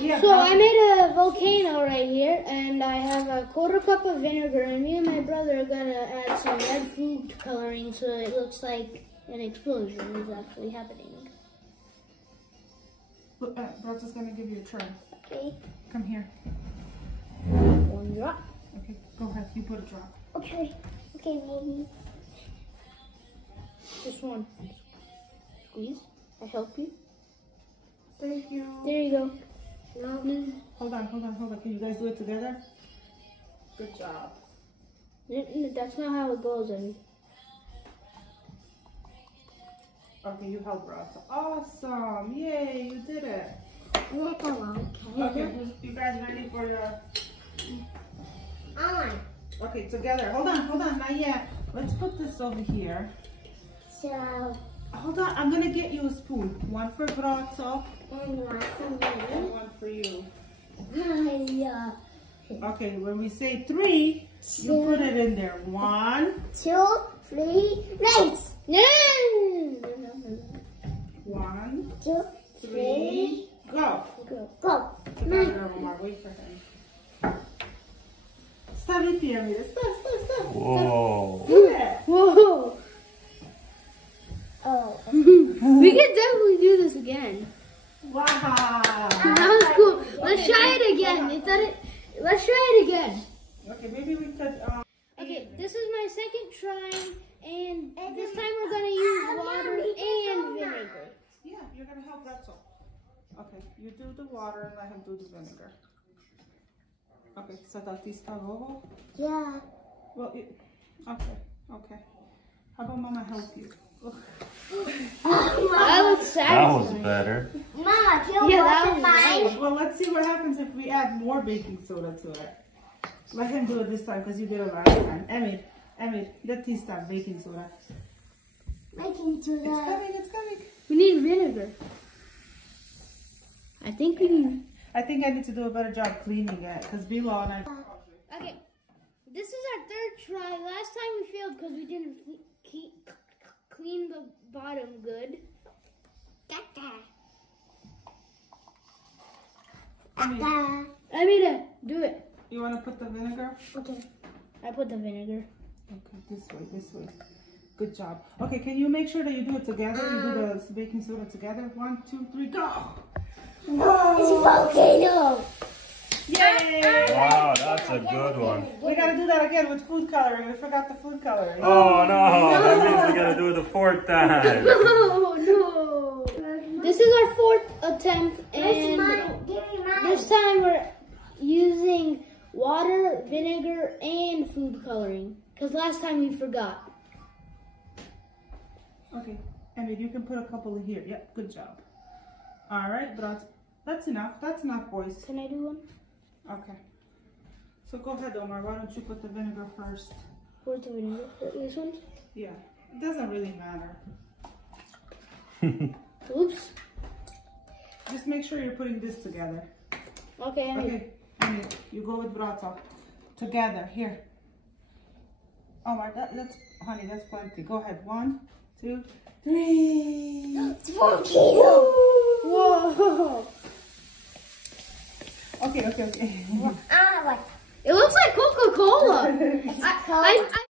Yeah, so I made a volcano right here, and I have a quarter cup of vinegar, and me and my brother are gonna add some red food coloring so it looks like an explosion is actually happening. Look, Bro's just gonna give you a try. Okay. Come here. One drop. Okay, go ahead. You put a drop. Okay. Okay, maybe. Just one. Squeeze. I help you. Thank you. There you go. Hold on. Can you guys do it together? Good job. That's not how it goes, Emmy. Okay, you help Bro. Awesome. Yay, you did it. Okay, you guys ready for the... Okay, together. Hold on, not yet. Let's put this over here. So... Hold on, I'm gonna get you a spoon. One for Brazzo and one for you. Yeah. Okay, when we say 3, you put it in there. 1, 2, 3, race! No! 1, 2, 3, go. Go. Together, Omar. Wait for him. Stop it, Pyramid. Stop. Whoa. Do it. Whoa! Oh. We can definitely do this again. Wow. That was cool. Let's try it again. Let's try it again. Okay, maybe we could... Okay, this is my second try, and this time we're gonna use water and vinegar. Yeah, you're gonna help Brazzo. Okay, you do the water and let him do the vinegar. Okay, so that is rojo? Yeah. Well, okay. How about Mama help you? That looks That was satisfying. better. Mama, that was mine. Well, let's see what happens if we add more baking soda to it. Let him do it this time because you did it last time. Emil, let this time baking soda. Baking soda. It's coming. We need vinegar. I think we need... I think I need to do a better job cleaning it because Bilo and I... Okay, this is our third try. Last time we failed because we didn't clean the bottom good. Amina, do it. You want to put the vinegar? Okay. I put the vinegar. Okay, this way. Good job. Okay, can you make sure that you do it together? You do the baking soda together? 1, 2, 3, go! Whoa! It's a volcano! Yay! Wow, that's a good one. We gotta do that again with food coloring. We forgot the food coloring. Oh no, that means we gotta do it the 4th time. Oh no! This is our 4th attempt, and this time we're using water, vinegar, and food coloring. Because last time we forgot. Okay, Emil, you can put a couple in here. Yep, good job. Alright, but that's enough. That's enough, boys. Can I do one? Okay. So go ahead, Omar. Why don't you put the vinegar first? Where's the vinegar? This one? Yeah, it doesn't really matter. Oops. Just make sure you're putting this together. Okay, Okay, Emil, you go with Brazzo. Together, here. Omar, honey, that's plenty. Go ahead. 1, 2, 3. It's volcano! Whoa! Okay. It looks like Coca-Cola. I